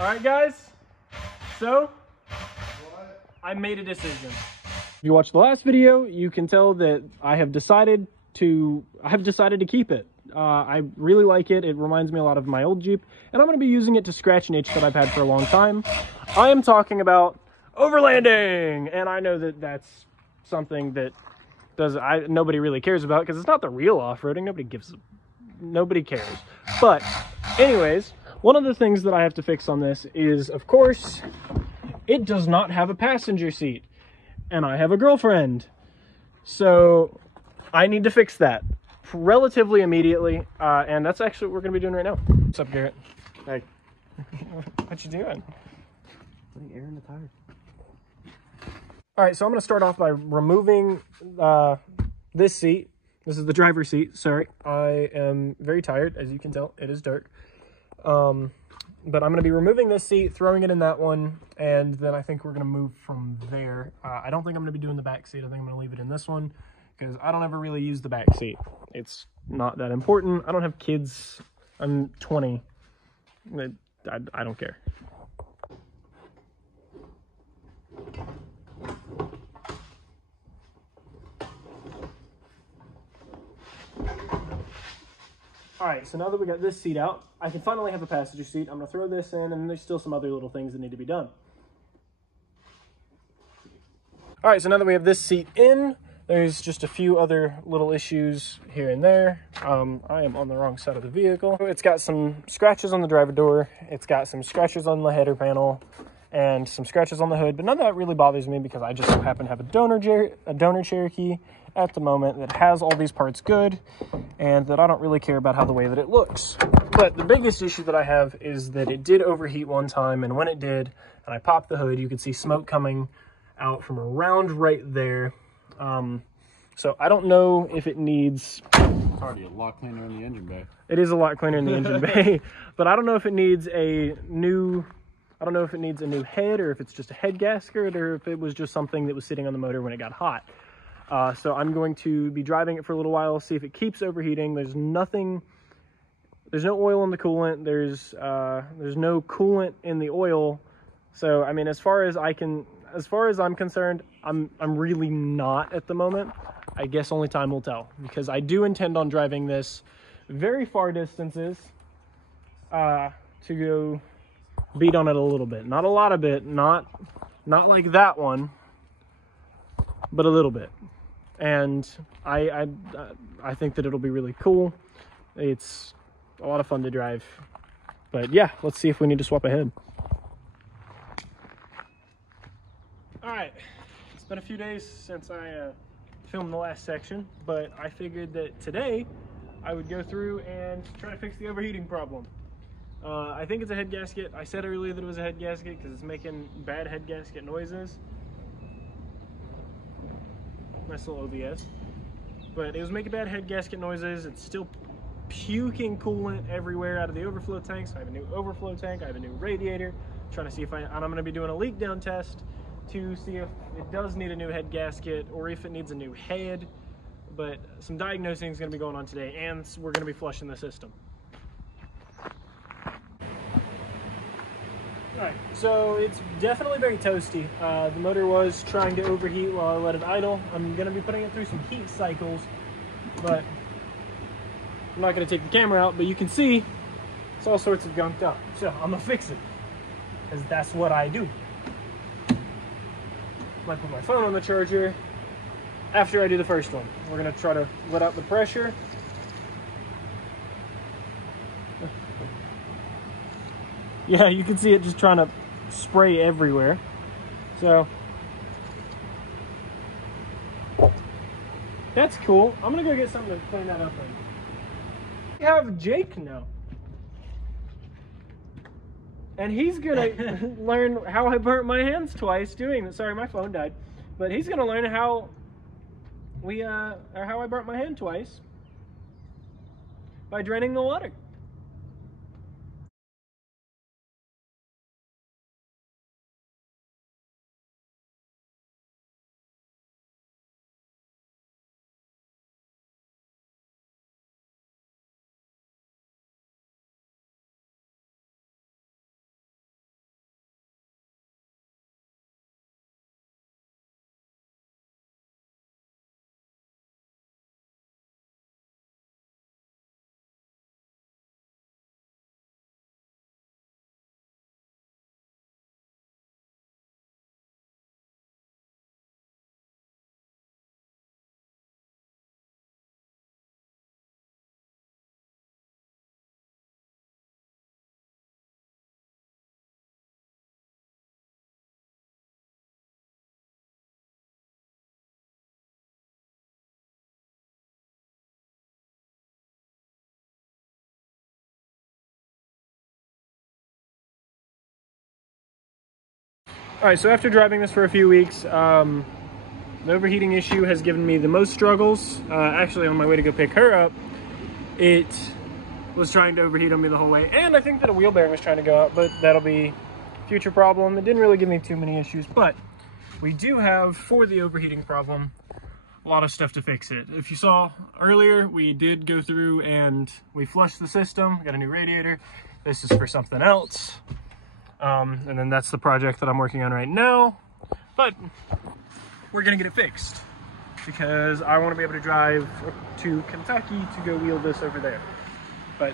All right, guys. So, I made a decision. If you watched the last video, you can tell that I have decided to keep it. I really like it. It reminds me a lot of my old Jeep, and I'm going to be using it to scratch an itch that I've had for a long time. I am talking about overlanding, and I know that that's something that nobody really cares about because it's not the real off-roading. Nobody cares. But anyways, one of the things that I have to fix on this is, of course, it does not have a passenger seat, and I have a girlfriend, so I need to fix that relatively immediately, and that's actually what we're going to be doing right now. What's up, Garrett? Hey. What you doing? Putting air in the tires. All right, so I'm going to start off by removing this seat. This is the driver's seat. Sorry, I am very tired, as you can tell. It is dark. But I'm going to be removing this seat, throwing it in that one, and then I think we're going to move from there. I don't think I'm going to be doing the back seat. I think I'm going to leave it in this one because I don't ever really use the back seat. It's not that important. I don't have kids. I'm 20. I don't care. All right, so now that we got this seat out, I can finally have a passenger seat. I'm going to throw this in, and there's still some other little things that need to be done. All right, so now that we have this seat in, there's just a few other little issues here and there. I am on the wrong side of the vehicle. It's got some scratches on the driver door. It's got some scratches on the header panel and some scratches on the hood, but none of that really bothers me because I just so happen to have a donor Cherokee at the moment that has all these parts good, and that I don't really care about the way that it looks. But the biggest issue that I have is that it did overheat one time, and when it did, and I popped the hood, you could see smoke coming out from around right there. So I don't know if it needs... It's already a lot cleaner in the engine bay. It is a lot cleaner in the engine bay, but I don't know if it needs a new... I don't know if it needs a new head, or if it's just a head gasket, or if it was just something that was sitting on the motor when it got hot. So I'm going to be driving it for a little while, see if it keeps overheating. There's no oil in the coolant. There's no coolant in the oil. So, I mean, as far as I'm concerned, I'm really not at the moment. I guess only time will tell, because I do intend on driving this very far distances, to go beat on it a little bit. Not a lot of it, not like that one, but a little bit. And I think that it'll be really cool. It's a lot of fun to drive. But yeah, let's see if we need to swap a head. All right, it's been a few days since I filmed the last section, but I figured that today I would go through and try to fix the overheating problem. I think it's a head gasket. I said earlier that it was a head gasket because it's making bad head gasket noises. Nice little OBS. But it was making bad head gasket noises. It's still puking coolant everywhere out of the overflow tanks. I have a new overflow tank. I have a new radiator. Trying to see if and I'm going to be doing a leak down test to see if it does need a new head gasket or if it needs a new head. But some diagnosing is going to be going on today, and we're going to be flushing the system. Alright, so it's definitely very toasty. The motor was trying to overheat while I let it idle. I'm going to be putting it through some heat cycles, but I'm not going to take the camera out, but you can see it's all sorts of gunked up. So I'm going to fix it, because that's what I do. Might put my phone on the charger after I do the first one. We're going to try to let out the pressure. Yeah, you can see it just trying to spray everywhere. So that's cool. I'm gonna go get something to clean that up in. We have Jake now, and he's gonna learn how I burnt my hands twice doing this. Sorry, my phone died, but he's gonna learn how I burnt my hand twice by draining the water. All right, so after driving this for a few weeks, the overheating issue has given me the most struggles. Actually, on my way to go pick her up, it was trying to overheat on me the whole way, and I think that a wheel bearing was trying to go out, but that'll be a future problem. It didn't really give me too many issues, but we do have, for the overheating problem, a lot of stuff to fix it. If you saw earlier, we did go through and we flushed the system, got a new radiator. This is for something else. And then that's the project that I'm working on right now. But we're gonna get it fixed because I want to be able to drive to Kentucky to go wheel this over there. But